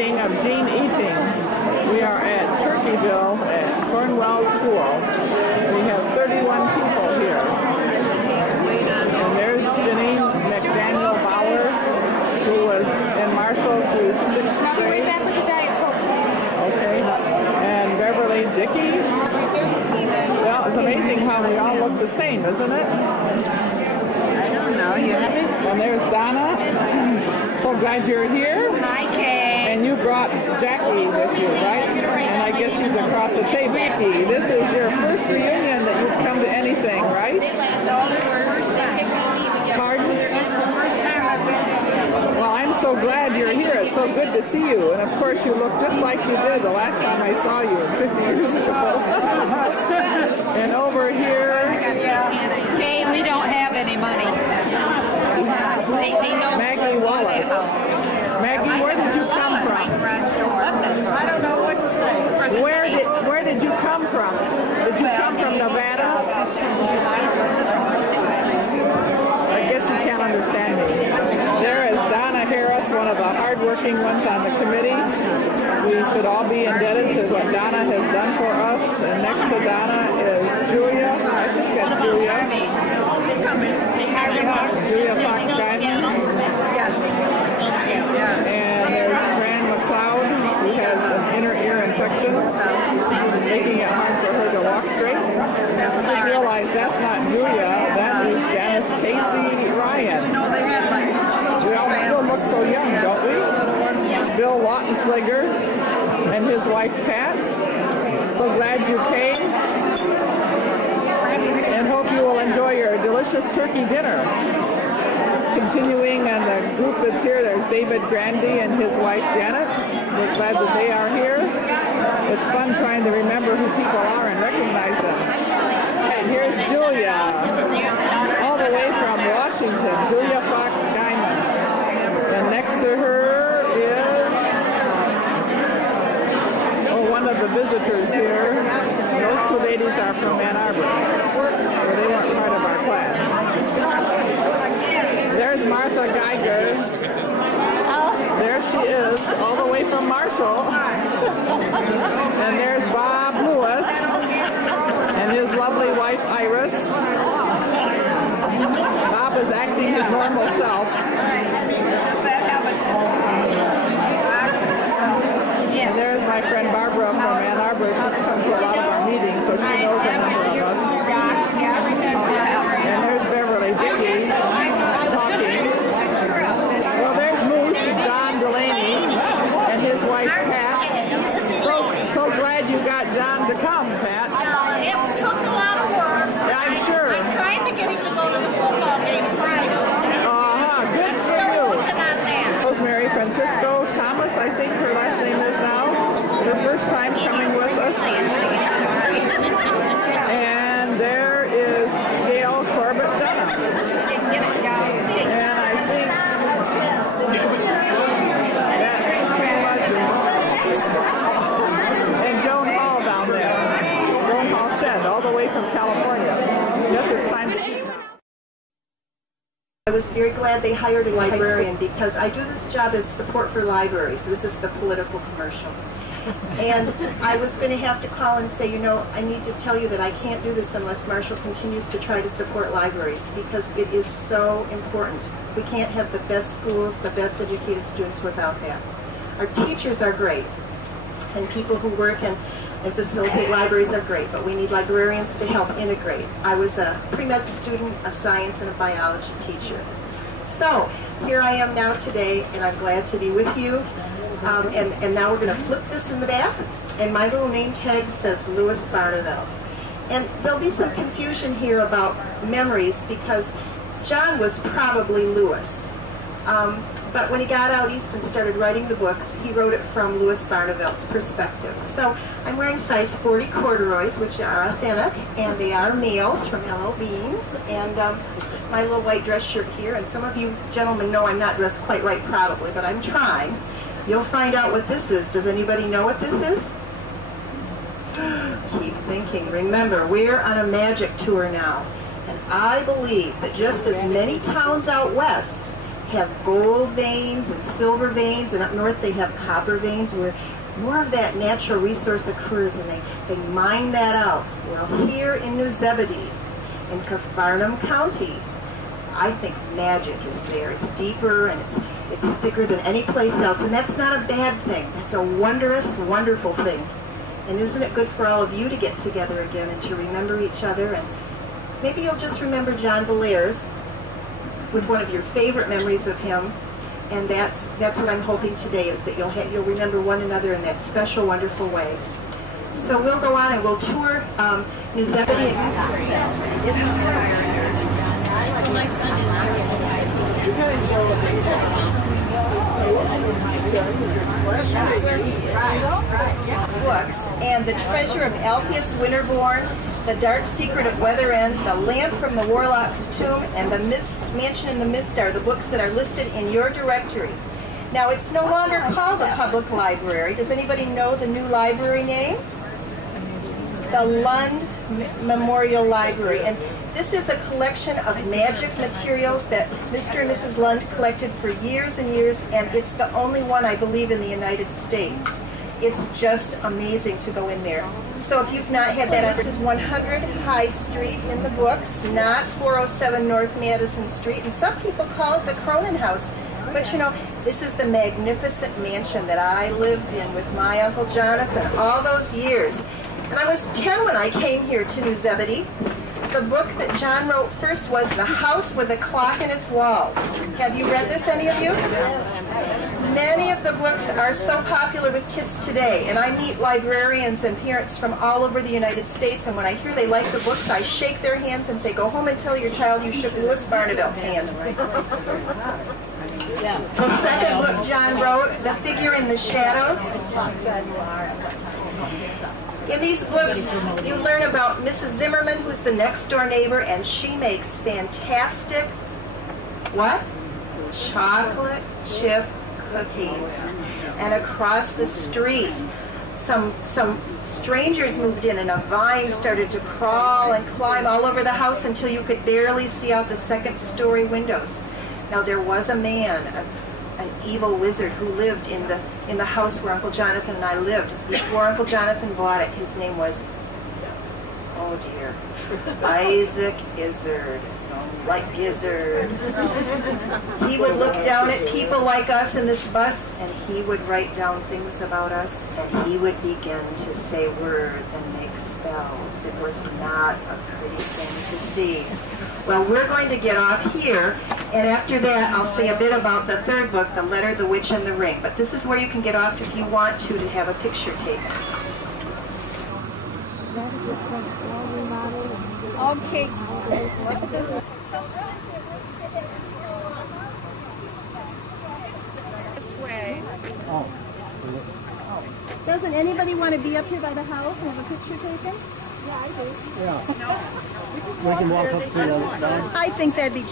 meeting of Gene Eating. We are at Turkeyville at Cornwell's Pool. We have 31 people here. And there's Janine McDaniel Bauer, who was in Marshall through 6th grade. Okay. And Beverly Dickey. Well, it's amazing how we all look the same, isn't it? And there's Donna. So glad you're here. Hi, Kay. And you brought Jackie with you, right? And I guess she's across the table. Jackie, this is your first reunion that you've come to anything, right? No, this is the first time. Pardon? This is the first time I've been here. Well, I'm so glad you're here. It's so good to see you. And of course, you look just like you did the last time I saw you 50 years ago. And over here... Kay, we don't have any money. Maggie Wallace. Maggie, where did you come from? I don't know what to say. Where did you come from? Did you come from Nevada? I guess you can't understand me. There is Donna Harris, one of the hardworking ones on the committee. We should all be indebted to what Donna has done for us. And next to Donna is Julia. I think that's Julia. Julia Fox Diamond. Yes. And there's Fran McLeod, who has an inner ear infection, making it hard for her to walk straight. I just realized that's not Julia, that is Janice Casey Ryan. We all still look so young, don't we? Bill Lautenschlager and his wife Pat. So glad you came. And hope you will enjoy your delicious turkey dinner. Continuing on the group that's here, there's David Grandy and his wife Janet. We're glad that they are here. It's fun trying to remember who people are and recognize them. And here's Julia, all the way from Washington, Julia Fox Diamond. And next to her is one of the visitors here. Those two ladies are from Ann Arbor. So they weren't part of our class. There's Martha Geiger. There she is, all the way from Marshall. And there's Bob Lewis and his lovely wife Iris. Bob is acting his normal self. And there's my friend Barbara from Ann Arbor. She's come to a lot of our meetings, so she knows a number of us. And there's Beverly Dickey talking. Well, there's Moose, John Delaney, and his wife Pat. So glad you got John to come, Pat. It took a lot of work. Yeah, I'm sure. I'm trying to get him to go to the football game Friday. Good for you. Working on that. Rosemary Francisco Thomas, I think her last name is now. Her first time coming with us. And there is Gail Corbett Dunham. And I think and Joan Hall down there. Joan Hall Shed, all the way from California. Yes, it's time to eat. I was very glad they hired a librarian because I do this job as support for libraries. So this is the political commercial. And I was going to have to call and say, you know, I need to tell you that I can't do this unless Marshall continues to try to support libraries because it is so important. We can't have the best schools, the best educated students without that. Our teachers are great, and people who work and facilitate libraries are great, but we need librarians to help integrate. I was a pre-med student, a science, and a biology teacher. So here I am now today, and I'm glad to be with you. And now we're going to flip this in the back, and my little name tag says Louis Barneveld. And there'll be some confusion here about memories because John was probably Louis. But when he got out east and started writing the books, he wrote it from Louis Barneveld's perspective. So I'm wearing size 40 corduroys, which are authentic, and they are males from LL Beans, and my little white dress shirt here. And some of you gentlemen know I'm not dressed quite right probably, but I'm trying. You'll find out what this is. Does anybody know what this is? Keep thinking. Remember, we're on a magic tour now. And I believe that just as many towns out west have gold veins and silver veins, and up north they have copper veins where more of that natural resource occurs, and they mine that out. Well, here in New Zebedee, in Capharnaum County, I think magic is there. It's deeper and it's thicker than any place else, and that's not a bad thing. That's a wondrous, wonderful thing. And isn't it good for all of you to get together again and to remember each other? And maybe you'll just remember John Belair's with one of your favorite memories of him. And that's what I'm hoping today, is that you'll remember one another in that special, wonderful way. So we'll go on and we'll tour New Zebedee. Books, and The Treasure of Alpheus Winterbourne, The Dark Secret of Weather End, The Lamp from the Warlock's Tomb, and The Mansion in the Mist are the books that are listed in your directory. Now, it's no longer called the Public Library. Does anybody know the new library name? The Lund Memorial Library. And this is a collection of magic materials that Mr. and Mrs. Lund collected for years and years, and it's the only one, I believe, in the United States. It's just amazing to go in there. So if you've not had that, this is 100 High Street in the books, not 407 North Madison Street. And some people call it the Cronin House. But you know, this is the magnificent mansion that I lived in with my Uncle Jonathan all those years. And I was 10 when I came here to New Zebedee. The book that John wrote first was The House with a Clock in Its Walls. Have you read this, any of you? Many of the books are so popular with kids today, and I meet librarians and parents from all over the United States, and when I hear they like the books, I shake their hands and say, go home and tell your child you shook Louis Barnevelt's hand. The second book John wrote, The Figure in the Shadows. In these books, you learn about Mrs. Zimmerman, who's the next door neighbor, and she makes fantastic, what? Chocolate chip cookies. And across the street, some strangers moved in, and a vine started to crawl and climb all over the house until you could barely see out the second-story windows. Now, there was a man, an evil wizard, who lived in the house where Uncle Jonathan and I lived. Before Uncle Jonathan bought it, his name was, oh dear, Isaac Izzard, like Gizzard. He would look down at people like us in this bus, and he would write down things about us, and he would begin to say words and make spells. It was not a pretty thing to see. Well, we're going to get off here, and after that I'll say a bit about the third book, The Letter, the Witch, and the Ring. But this is where you can get off if you want to have a picture taken. Okay. Look at this. This way. Doesn't anybody want to be up here by the house and have a picture taken? Yeah, I do. Yeah. No. We can walk up to the other side. I think that'd be...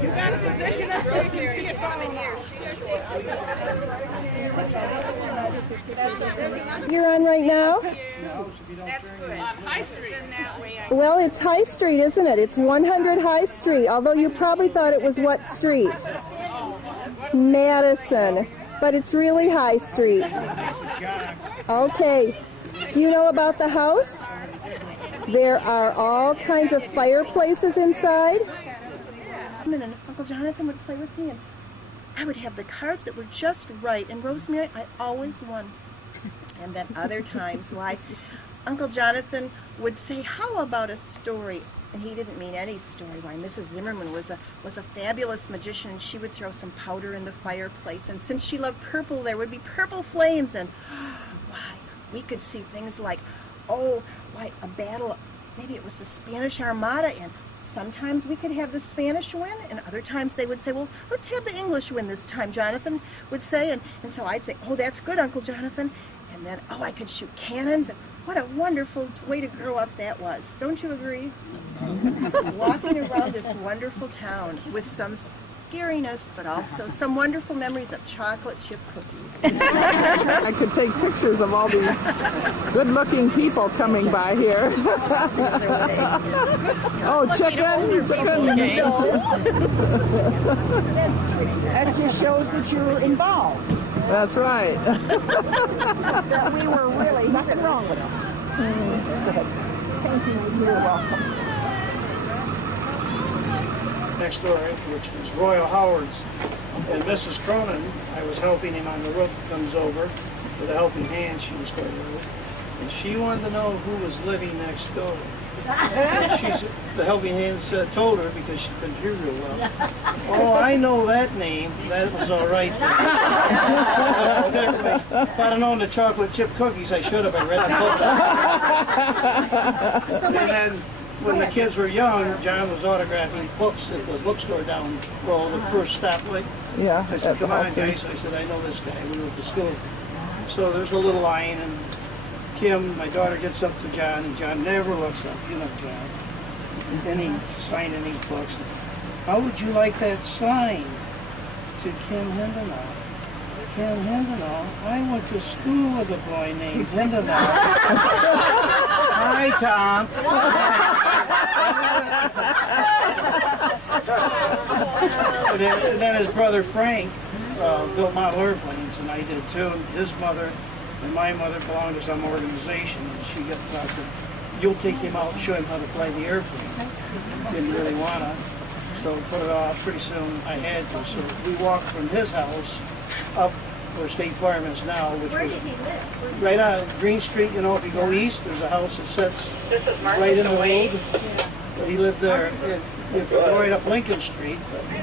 You got to position us so you can see us all in here. You're on right now? That's good. High Street. Well, it's High Street, isn't it? It's 100 High Street, although you probably thought it was what street? Madison. But it's really High Street. Okay. Do you know about the house? There are all kinds of fireplaces inside. And Uncle Jonathan would play with me, and I would have the cards that were just right. And Rosemary, I always won. And then other times, why, Uncle Jonathan would say, how about a story? And he didn't mean any story. Why, Mrs. Zimmerman was a fabulous magician, and she would throw some powder in the fireplace. And since she loved purple, there would be purple flames. And why, we could see things like, oh, why, a battle, maybe it was the Spanish Armada, and sometimes we could have the Spanish win, and other times they would say, well, let's have the English win this time, Jonathan would say. And so I'd say, oh, that's good, Uncle Jonathan. And then, oh, I could shoot cannons. And what a wonderful way to grow up that was. Don't you agree? Walking around this wonderful town with some scariness, but also some wonderful memories of chocolate chip cookies. I could take pictures of all these good-looking people coming by here. Oh, chicken! That just shows that you're involved. That's right. That we were really nothing wrong with them. Good. Thank you. You're welcome. Next door, which was Royal Howard's, and Mrs. Cronin, I was helping him on the roof, comes over with a helping hand. She was quite rude, and she wanted to know who was living next door. And the helping hand told her, because she couldn't hear real well, "Oh, I know that name. That was all right." If I'd have known the chocolate chip cookies, I should have. I read the book. And then, when the kids were young, John was autographing books at the bookstore down the first stoplight. Yeah. I said, "Come on, guys." I said, "I know this guy. We went to school." So there's a little line, and Kim, my daughter, gets up to John, and John never looks up. You know John. And he's signing these books. "How would you like that sign to Kim Hindenau? Kim Hindenau, I went to school with a boy named Hindenau." "Hi, Tom." And then his brother Frank built model airplanes, and I did too. And his mother and my mother belonged to some organization, and she got to talk to, "You'll take him out and show him how to fly the airplane." Didn't really want to, so put it off. Pretty soon I had to, so we walked from his house up where State Farm is now, which was right on Green Street. You know, if you go east, there's a house that sits right in the road. He lived there. And if you go right up Lincoln Street,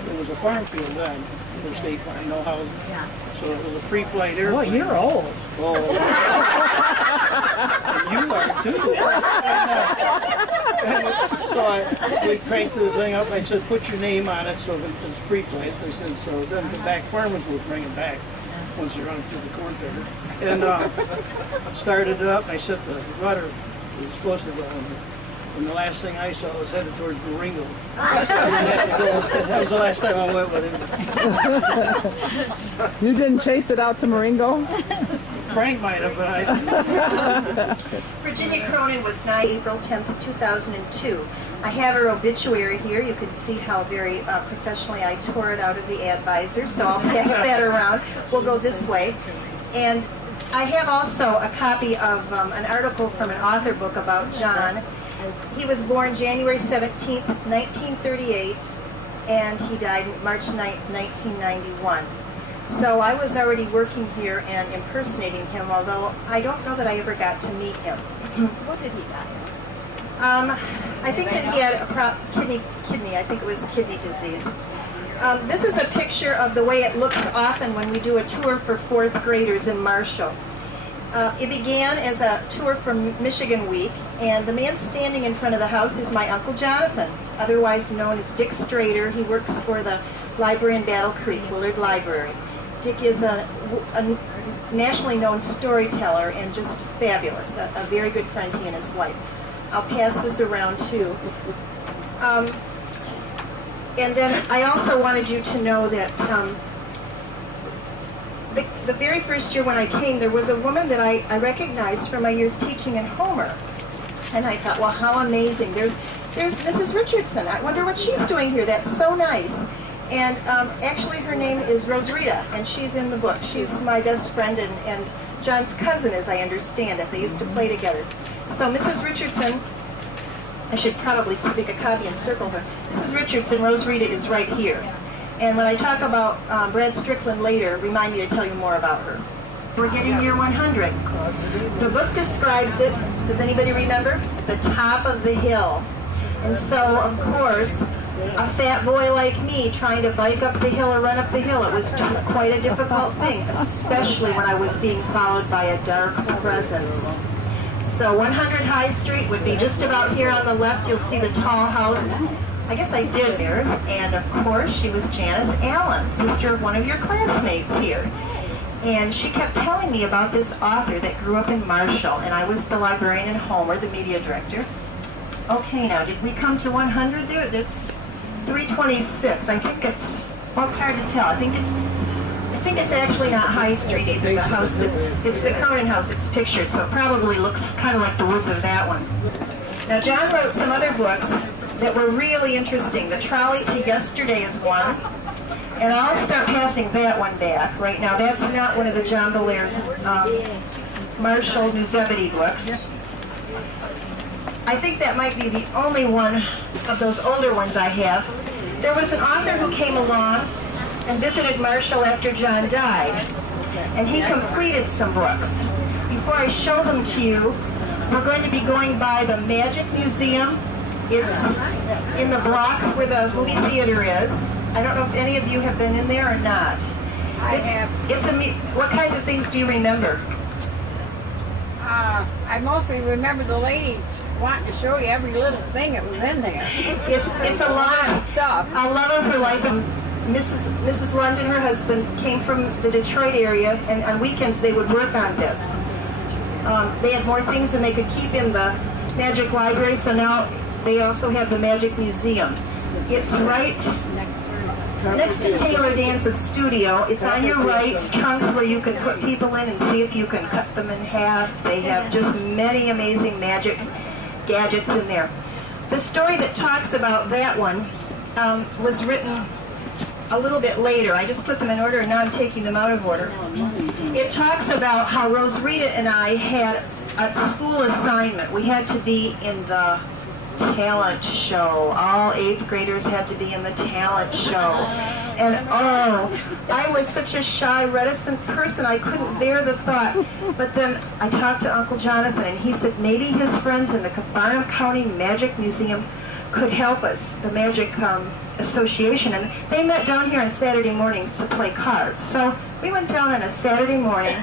there was a farm field then. For State Farm, no housing. Yeah. So it was a pre-flight airplane. Well, you're old. Oh. You are too. So we cranked the thing up. I said, "Put your name on it so that it's pre-flight." I said, so then the back farmers would bring it back once you run through the corn picker. And started it up. I set the rudder. It was supposed to go on. And the last thing I saw was headed towards Marengo. That was the last time I went with him. You didn't chase it out to Marengo? Frank might have, but I Virginia Cronin was 9 April 10th, 2002. I have her obituary here. You can see how very professionally I tore it out of the advisor, so I'll pass that around. We'll go this way. And I have also a copy of an article from an author book about John. He was born January 17th, 1938, and he died March 9th, 1991. So I was already working here and impersonating him, although I don't know that I ever got to meet him. What did he die of? I think that he had a kidney, I think it was kidney disease. This is a picture of the way it looks often when we do a tour for 4th graders in Marshall. It began as a tour from Michigan Week, and the man standing in front of the house is my Uncle Jonathan, otherwise known as Dick Strader. He works for the library in Battle Creek, Willard Library. Dick is a nationally known storyteller and just fabulous, a very good friend, he and his wife. I'll pass this around too. And then I also wanted you to know that the very first year when I came, there was a woman that I recognized from my years teaching in Homer. And I thought, well, how amazing. There's Mrs. Richardson. I wonder what she's doing here. That's so nice. And actually her name is Rosarita, and she's in the book. She's my best friend and John's cousin, as I understand it. They used to play together. So Mrs. Richardson, I should probably take a copy and circle her. Mrs. Richardson, Rosarita is right here. And when I talk about Brad Strickland later, remind me to tell you more about her. We're getting near 100. The book describes it, does anybody remember? The top of the hill. And so, of course, a fat boy like me trying to bike up the hill or run up the hill, it was quite a difficult thing, especially when I was being followed by a dark presence. So 100 High Street would be just about here on the left. You'll see the tall house. I guess I did mirrors. And of course, she was Janice Allen, sister of one of your classmates here. And she kept telling me about this author that grew up in Marshall, and I was the librarian in Homer, the media director. Okay, now, did we come to 100 there? That's 326. I think it's Well, it's hard to tell. I think it's actually not High Street either. The house it's the Cronin house. It's pictured, so it probably looks kind of like the woods of that one. Now, John wrote some other books that were really interesting. The Trolley to Yesterday is one, and I'll start passing that one back right now. That's not one of the John Belair's Marshall New Zebedee books. I think that might be the only one of those older ones I have. There was an author who came along and visited Marshall after John died, and he completed some books. Before I show them to you, we're going to be going by the Magic Museum. It's in the block where the movie theater is. I don't know if any of you have been in there or not. What kinds of things do you remember? I mostly remember the lady wanting to show you every little thing that was in there. It's a lot of stuff. I love her for life. And Mrs. London, her husband, came from the Detroit area, and on weekends they would work on this. They had more things than they could keep in the Magic Library, so now they also have the Magic Museum. It's right next to Taylor Dance's studio. It's on your right, trunks where you can put people in and see if you can cut them in half. They have just many amazing magic gadgets in there. The story that talks about that one was written a little bit later. I just put them in order, and now I'm taking them out of order. It talks about how Rosarita and I had a school assignment. We had to be in the talent show. All 8th graders had to be in the talent show. And oh, I was such a shy, reticent person, I couldn't bear the thought. But then I talked to Uncle Jonathan, and he said maybe his friends in the Barnum County Magic Museum could help us, the Magic Association. And they met down here on Saturday mornings to play cards. So we went down on a Saturday morning,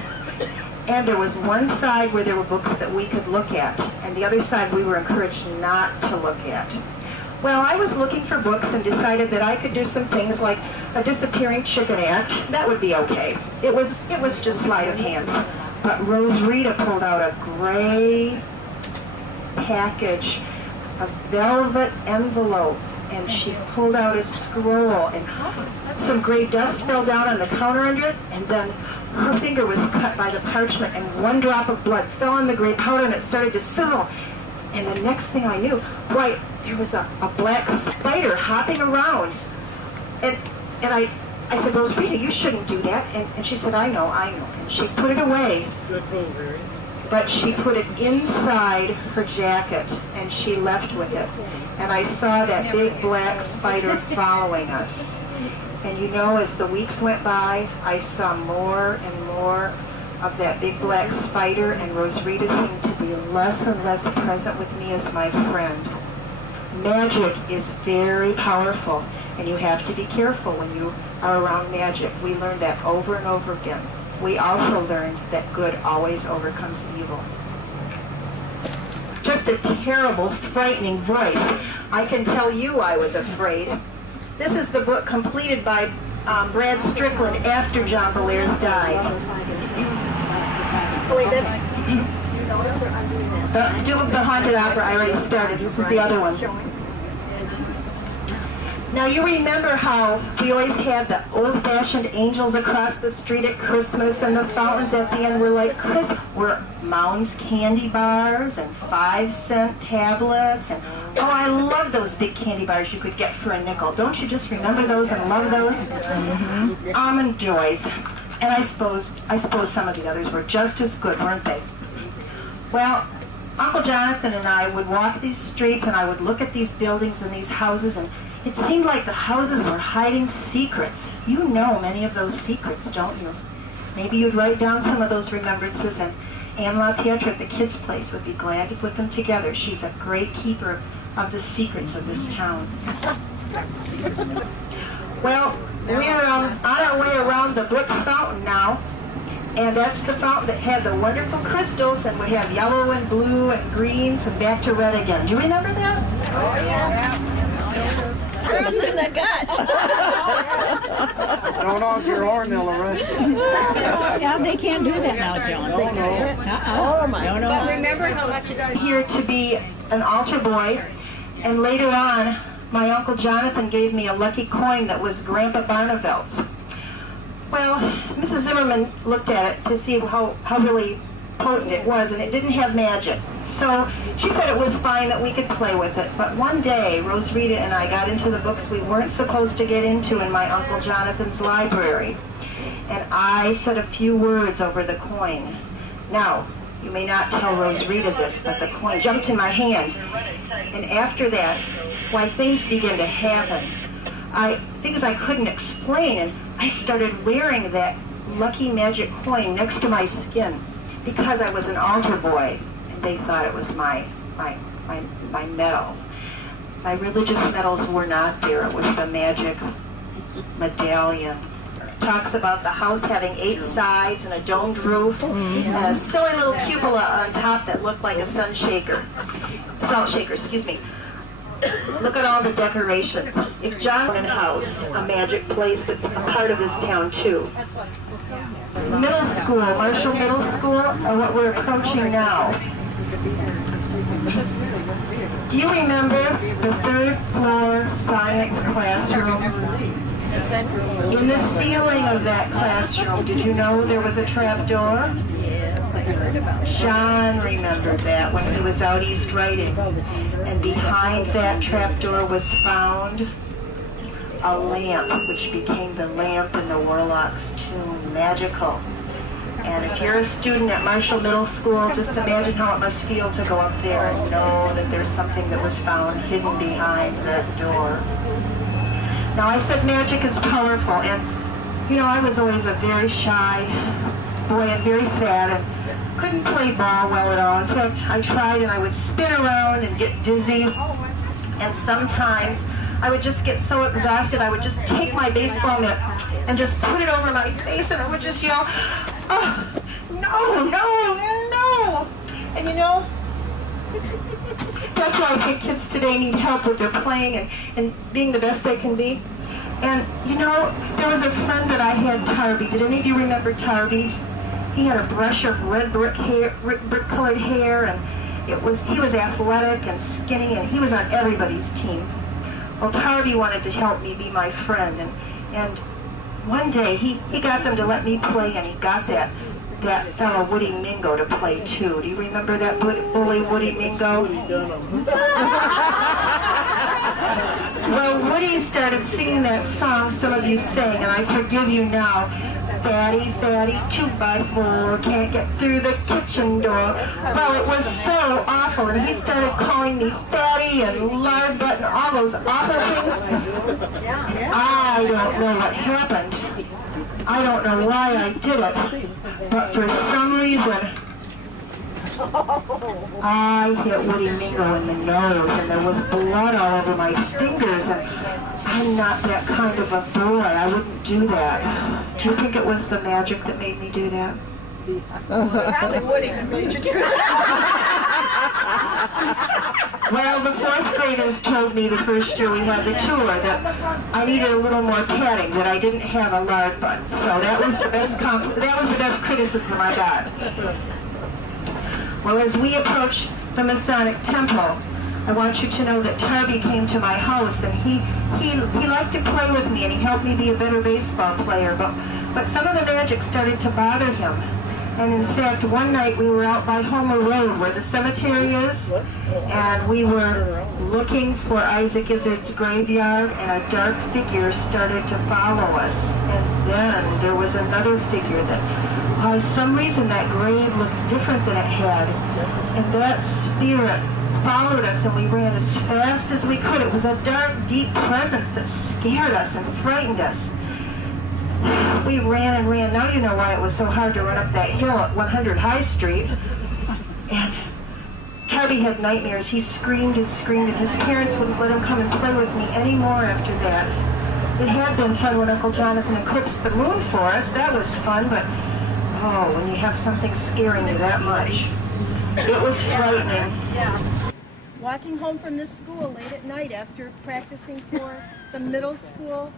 and there was one side where there were books that we could look at, and the other side we were encouraged not to look at. Well, I was looking for books and decided that I could do some things like a disappearing chicken act. That would be okay. It was just sleight of hands. But Rosarita pulled out a gray package, a velvet envelope, and she pulled out a scroll, and some gray dust fell down on the counter under it, and then her finger was cut by the parchment, and one drop of blood fell on the gray powder, and it started to sizzle. And the next thing I knew, why, there was a black spider hopping around. And I said, Rosarita, you shouldn't do that. And she said, I know. And she put it away. But she put it inside her jacket, and she left with it. And I saw that big black spider following us. And you know, as the weeks went by, I saw more and more of that big black spider, and Rosarita seemed to be less and less present with me as my friend. Magic is very powerful, and you have to be careful when you are around magic. We learned that over and over again. We also learned that good always overcomes evil. Just a terrible, frightening voice. I can tell you I was afraid. This is the book completed by Brad Strickland after John Belair's died. Oh wait, that's Doom of the Haunted Opera. I already started. This is the other one. Now you remember how we always had the old-fashioned angels across the street at Christmas, and the fountains at the end were like were Mounds candy bars and 5-cent tablets, and oh, I love those big candy bars you could get for a nickel. Don't you just remember those and love those? Mm-hmm. Almond Joys, and I suppose some of the others were just as good, weren't they? Well, Uncle Jonathan and I would walk these streets, and I would look at these buildings and these houses, and it seemed like the houses were hiding secrets. You know many of those secrets, don't you? Maybe you'd write down some of those remembrances, and Anne LaPietra at the kids' place would be glad to put them together. She's a great keeper of the secrets of this town. Well, we're on our way around the Brooks Fountain now, and that's the fountain that had the wonderful crystals, and we have yellow and blue and greens and back to red again. Do you remember that? Oh, yeah. Girls in the gut. Don't honk your horn, they'll arrest you. Yeah, they can't do that now, John. They can't. Oh my. No, no. But remember how much it does. Here to be an altar boy, and later on my Uncle Jonathan gave me a lucky coin that was Grandpa Barneveld's. Well, Mrs. Zimmerman looked at it to see how really potent it was, and it didn't have magic. So she said it was fine, that we could play with it. But one day, Rosarita and I got into the books we weren't supposed to get into in my Uncle Jonathan's library. And I said a few words over the coin. Now, you may not tell Rosarita this, but the coin jumped in my hand. And after that, why, things began to happen. Things I couldn't explain, and I started wearing that lucky magic coin next to my skin because I was an altar boy, and they thought it was my medal. My religious medals were not there. It was the magic medallion. Talks about the house having 8 sides and a domed roof and a silly little cupola on top that looked like a salt shaker, excuse me. Look at all the decorations. If John House, a magic place that's a part of this town too. Middle school, Marshall Middle School, are what we're approaching now. Do you remember the 3rd floor science classroom? In the ceiling of that classroom, did you know there was a trap door? Yes, I heard about it. John remembered that when he was out east writing. And behind that trap door was found a lamp, which became the lamp in the Warlock's tomb. Magical. And if you're a student at Marshall Middle School, just imagine how it must feel to go up there and know that there's something that was found hidden behind that door. Now, I said magic is powerful, and, you know, I was always a very shy boy and very fat and couldn't play ball well at all. In fact, I tried and I would spin around and get dizzy, and sometimes I would just get so exhausted I would just take my baseball mitt and just put it over my face, and I would just yell, "Oh, no, no, no!" And you know, that's why I think kids today need help with their playing and being the best they can be. And you know, there was a friend that I had, Tarby. Did any of you remember Tarby? He had a brush of red brick-colored hair, and he was athletic and skinny, and he was on everybody's team. Well, Tarby wanted to help me be my friend, and one day he got them to let me play, and he got that fellow Woody Mingo to play too. Do you remember that bully Woody Mingo? Well, Woody started singing that song some of you sang, and I forgive you now. Fatty, fatty, 2x4, can't get through the kitchen door. Well, it was so awful, and he started calling me fatty and lard butt and all those awful things. I don't know what happened. I don't know why I did it, but for some reason, I hit Woody Mingo in the nose, and there was blood all over my fingers, and I'm not that kind of a boy. I wouldn't do that. Do you think it was the magic that made me do that? Probably Woody that made you do that. Well, the 4th graders told me the first year we had the tour that I needed a little more padding, that I didn't have a lard butt. So that was the best criticism I got. Well, as we approach the Masonic Temple, I want you to know that Tarby came to my house, and he liked to play with me, and he helped me be a better baseball player, but some of the magic started to bother him. And in fact, one night we were out by Homer Road, where the cemetery is, and we were looking for Isaac Izzard's graveyard, and a dark figure started to follow us. And then there was another figure that, by some reason, that grave looked different than it had. And that spirit followed us, and we ran as fast as we could. It was a dark, deep presence that scared us and frightened us. We ran and ran. Now you know why it was so hard to run up that hill at 100 High Street. And Tarby had nightmares. He screamed and screamed, and his parents wouldn't let him come and play with me anymore after that. It had been fun when Uncle Jonathan eclipsed the moon for us. That was fun, but oh, when you have something scaring you that much, it was frightening. Walking home from this school late at night after practicing for the middle school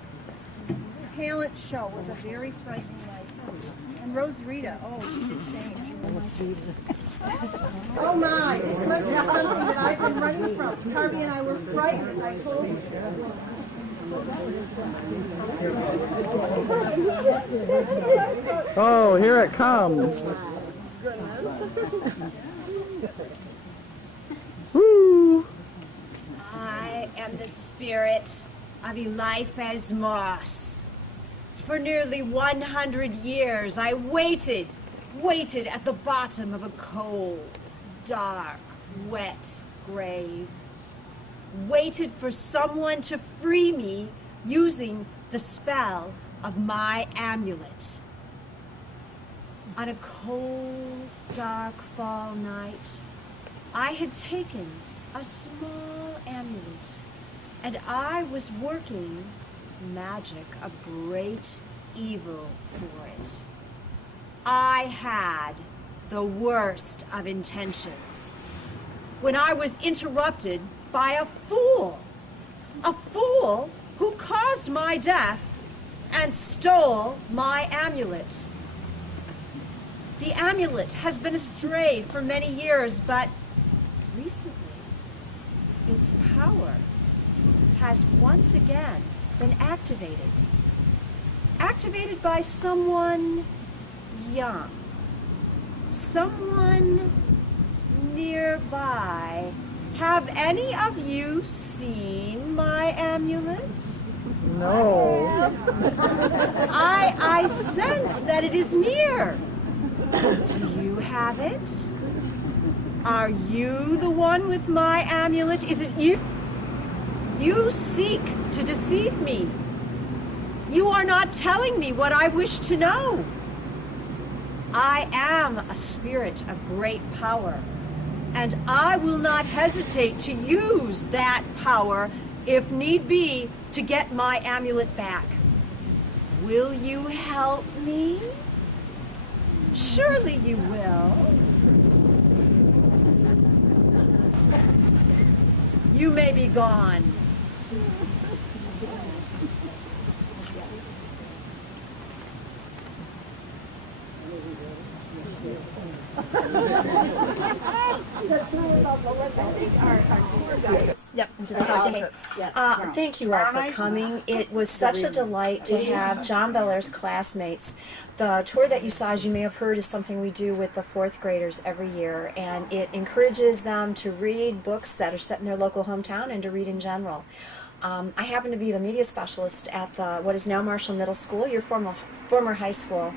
talent show was a very frightening night. And Rosarita, oh, she should change. Oh my, this must be something that I've been running from. Tarby and I were frightened, as I told you. Oh, here it comes. Woo! I am the spirit of Eliphaz Moss. For nearly 100 years, I waited at the bottom of a cold, dark, wet grave. Waited for someone to free me using the spell of my amulet. On a cold, dark fall night, I had taken a small amulet, and I was working magic of great evil for it. I had the worst of intentions when I was interrupted by a fool who caused my death and stole my amulet. The amulet has been astray for many years, but recently its power has once again been activated. Activated by someone young, someone nearby. Have any of you seen my amulet? No. I sense that it is near. Do you have it? Are you the one with my amulet? Is it you? You seek to deceive me. You are not telling me what I wish to know. I am a spirit of great power, and I will not hesitate to use that power, if need be, to get my amulet back. Will you help me? Surely you will. You may be gone. Yep, I'm just talking. Thank you all for coming. It was such a delight to have John Belair's classmates. The tour that you saw, as you may have heard, is something we do with the 4th graders every year, and it encourages them to read books that are set in their local hometown and to read in general. I happen to be the media specialist at what is now Marshall Middle School, your former high school.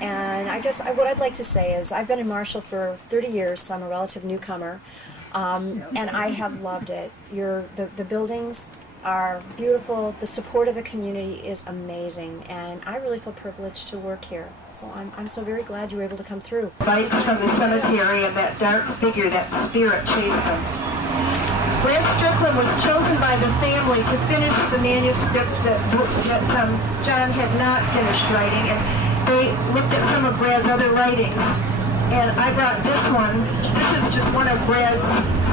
And I guess what I'd like to say is I've been in Marshall for 30 years, so I'm a relative newcomer, and I have loved it. The buildings are beautiful. The support of the community is amazing, and I really feel privileged to work here. So I'm so very glad you were able to come through. Lights from the cemetery, and that dark figure, that spirit, chased them. Brad Strickland was chosen by the family to finish the manuscripts that John had not finished writing, and they looked at some of Brad's other writings, and I brought this one. This is just one of Brad's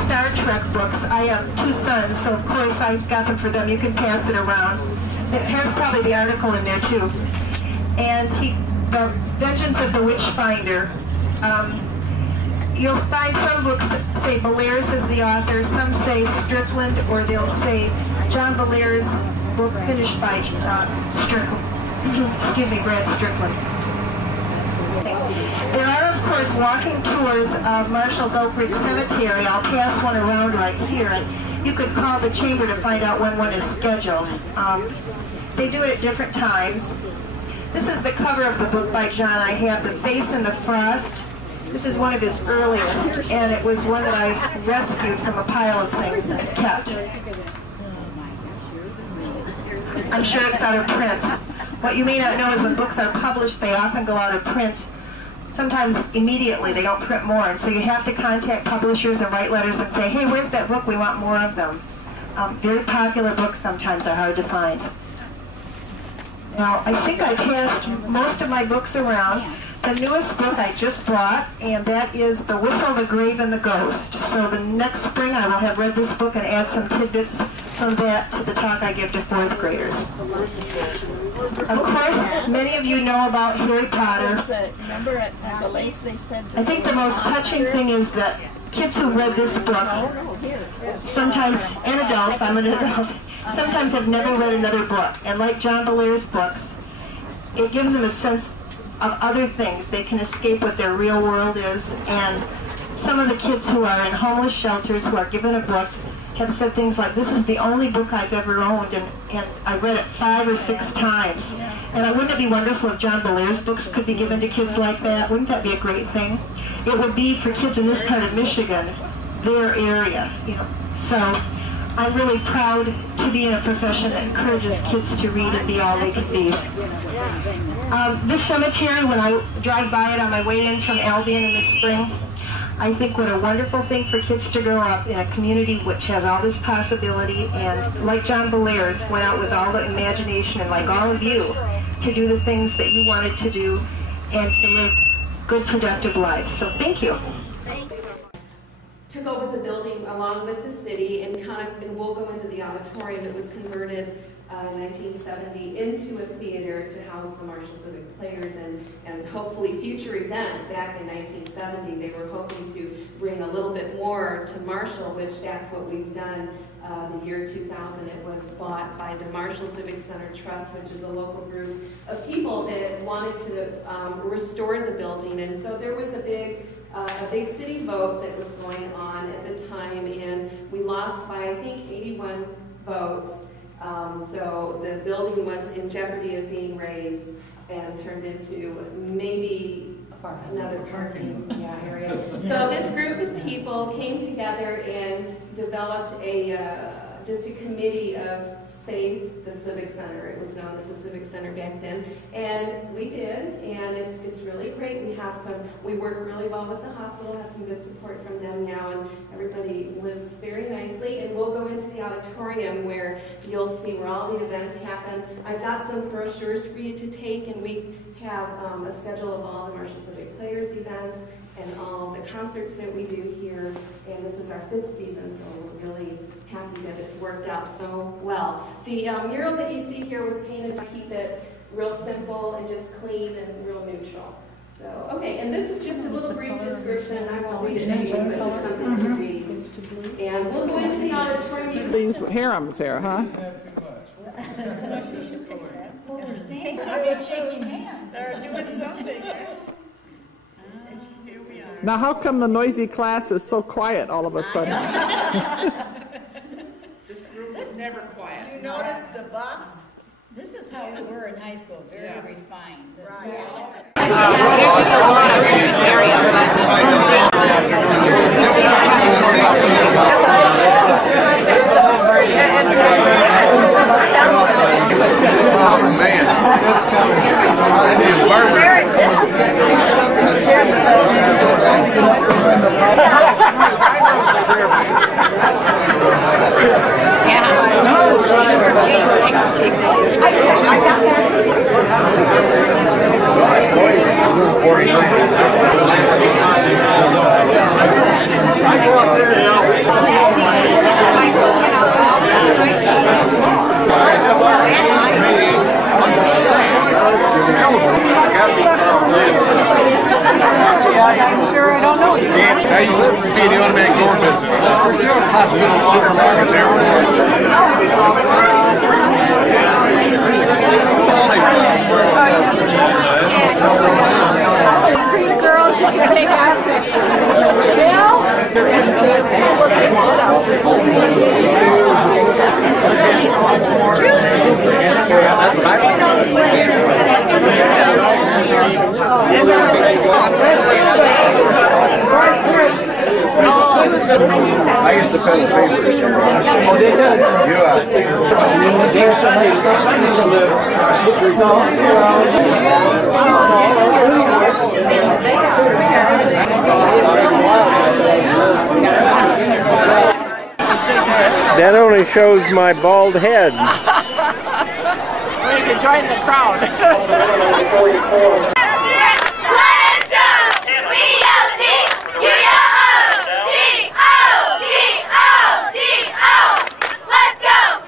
Star Trek books. I have 2 sons, so of course I got them for them. You can pass it around. It has probably the article in there too. And the Vengeance of the Witchfinder. You'll find some books that say Bellairs is the author, some say Strickland, or they'll say John Bellairs' book finished by Strickland. Excuse me, Brad Strickland. There are, of course, walking tours of Marshall's Oak Ridge Cemetery. I'll pass one around right here. And you could call the chamber to find out when one is scheduled. They do it at different times. This is the cover of the book by John. I have The Face in the Frost. This is one of his earliest, and it was one that I rescued from a pile of things and kept. I'm sure it's out of print. What you may not know is when books are published, they often go out of print. Sometimes immediately, they don't print more, and so you have to contact publishers and write letters and say, hey, where's that book? We want more of them. Very popular books sometimes are hard to find. Now, I think I passed most of my books around. The newest book I just bought, and that is The Whistle, the Grave, and the Ghost. So the next spring I will have read this book and add some tidbits from that to the talk I give to fourth graders. Of course, many of you know about Harry Potter. Remember at the lakes they said... I think the most touching thing is that kids who read this book, sometimes, and adults, I'm an adult, sometimes have never read another book. And like John Belair's books, it gives them a sense of other things. They can escape what their real world is. And some of the kids who are in homeless shelters who are given a book have said things like, this is the only book I've ever owned, and I read it 5 or 6 times. And wouldn't it be wonderful if John Belair's books could be given to kids like that? Wouldn't that be a great thing? It would be for kids in this part of Michigan, their area. So I'm really proud to be in a profession that encourages kids to read and be all they can be. This cemetery, when I drive by it on my way in from Albion in the spring, I think what a wonderful thing for kids to grow up in a community which has all this possibility, and like John Belair's, went out with all the imagination, and like all of you, to do the things that you wanted to do and to live good, productive lives. So thank you. Took over the building along with the city, and we'll go into the auditorium. It was converted in 1970 into a theater to house the Marshall Civic Players and hopefully future events. Back in 1970, they were hoping to bring a little bit more to Marshall, which that's what we've done. The year 2000, it was bought by the Marshall Civic Center Trust, which is a local group of people that wanted to restore the building. And so there was a big city vote that was going on at the time, and we lost by, I think, 81 votes. So the building was in jeopardy of being razed and turned into maybe another parking area. So this group of people came together and developed just a committee of Save the Civic Center. It was known as the Civic Center back then, and we did, and it's really great. We work really well with the hospital, have some good support from them now, and everybody lives very nicely. And we'll go into the auditorium where you'll see where all the events happen. I've got some brochures for you to take, and we have a schedule of all the Marshall Civic Players events and all the concerts that we do here. And this is our 5th season, so we're really happy that it's worked out so well. The mural that you see here was painted to keep it real simple and just clean and real neutral. So, okay, and this is just a little brief description. I won't read it to you, so it's just something to read. And we'll go into the auditorium. These harems here, huh? They're doing something. Now, how come the noisy class is so quiet all of a sudden? This group is never quiet. You notice the bus? This is how we were in high school, very refined. I'm sure I don't know. I used to be in the automatic door business. Hospitals, supermarkets, Pretty girls, you can take out a picture. Bill? I used to pen papers. Oh, they did? Yeah. That only shows my bald head. Well, you can join the crowd. Let's go!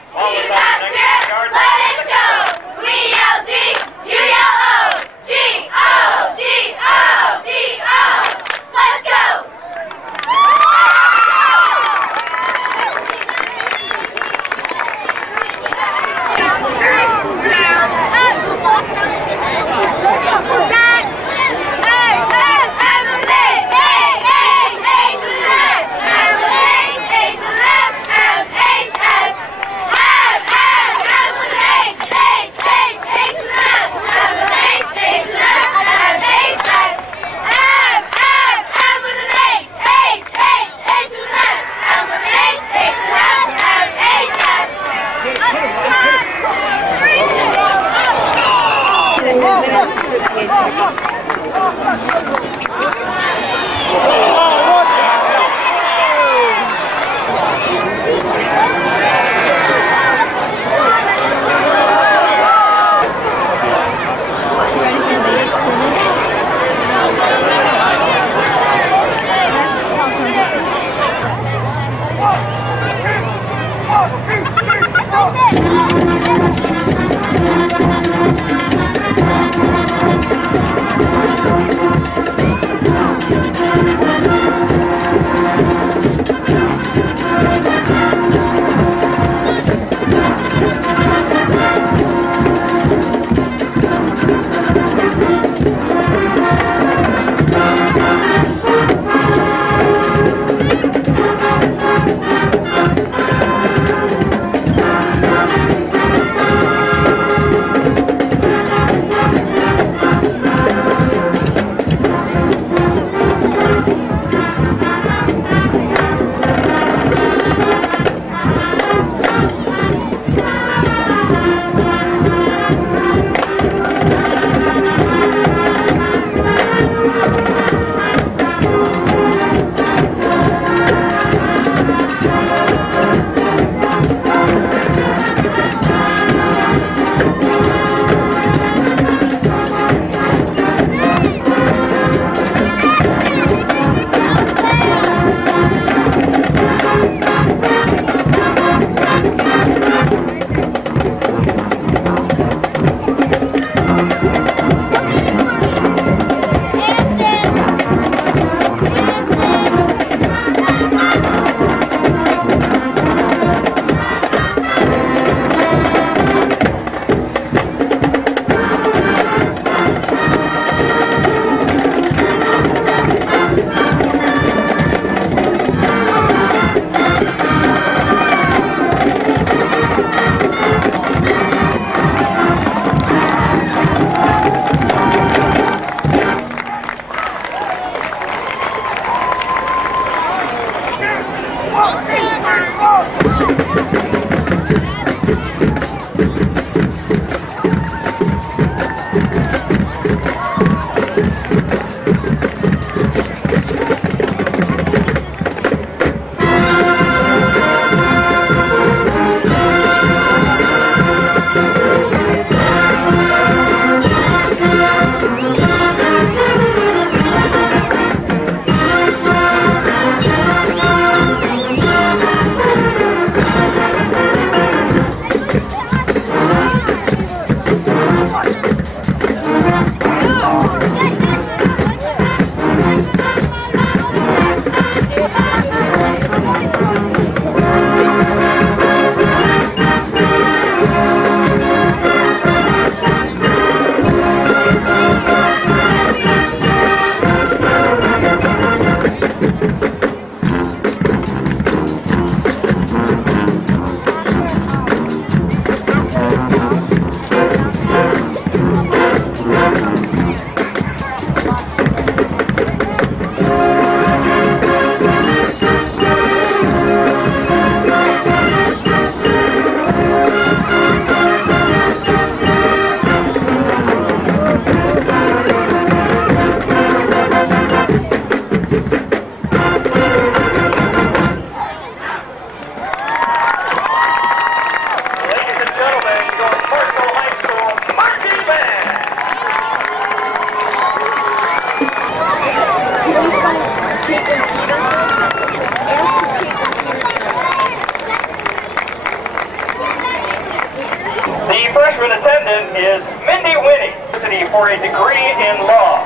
For a degree in law.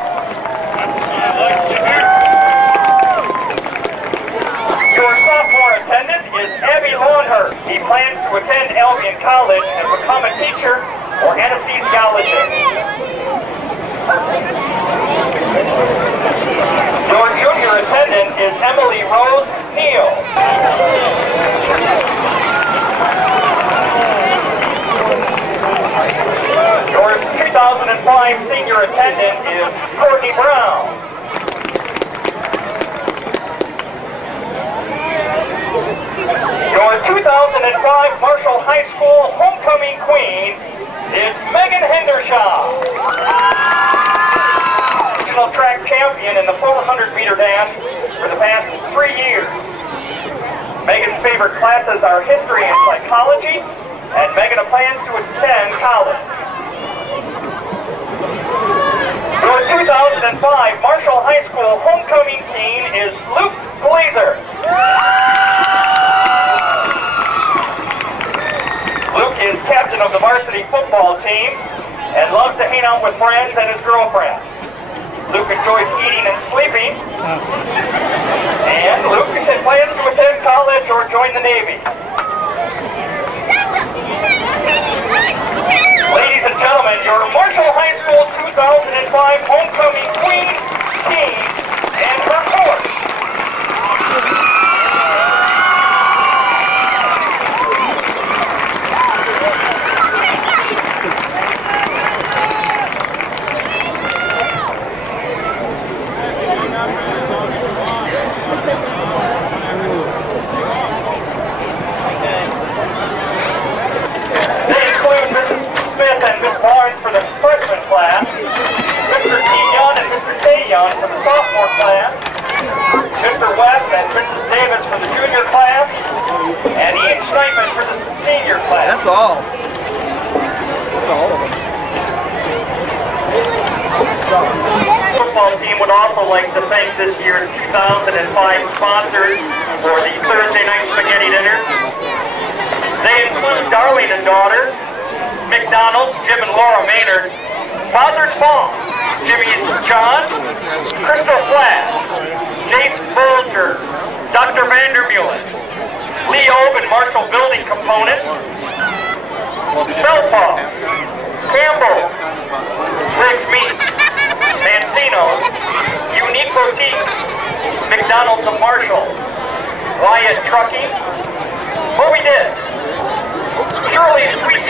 Your sophomore attendant is Abby Longhurst. He plans to attend Albion College and become a teacher or anesthesiologist. Your junior attendant is Emily Rose Neal. Your 2005 senior attendant is Courtney Brown. Your 2005 Marshall High School homecoming queen is Megan Hendershaw. National track champion in the 400-meter dash for the past 3 years. Megan's favorite classes are history and psychology, and Megan plans to attend college. Your 2005 Marshall High School homecoming teen is Luke Glazer. Luke is captain of the varsity football team and loves to hang out with friends and his girlfriend. Luke enjoys eating and sleeping Navy. Ladies and gentlemen, your Marshall High School 2005 homecoming queen, king, and her horse. For the freshman class, Mr. T. Young and Mr. K. Young for the sophomore class, Mr. West and Mrs. Davis for the junior class, and Ian Steinman for the senior class. That's all. That's all of them. The football team would also like to thank this year's 2005 sponsors for the Thursday night spaghetti dinner. They include Darling and Daughter, McDonald's, Jim and Laura Maynard, Father's Fall, Jimmy's John, Crystal Flash, Jace Bolger, Dr. Vandermeulen, Lee Obe and Marshall Building Components, Belpaw, Campbell, Briggs Meat, Mancino, Unique Boutique, McDonald's of Marshall, Wyatt Trucking, what we did, Shirley Sweet.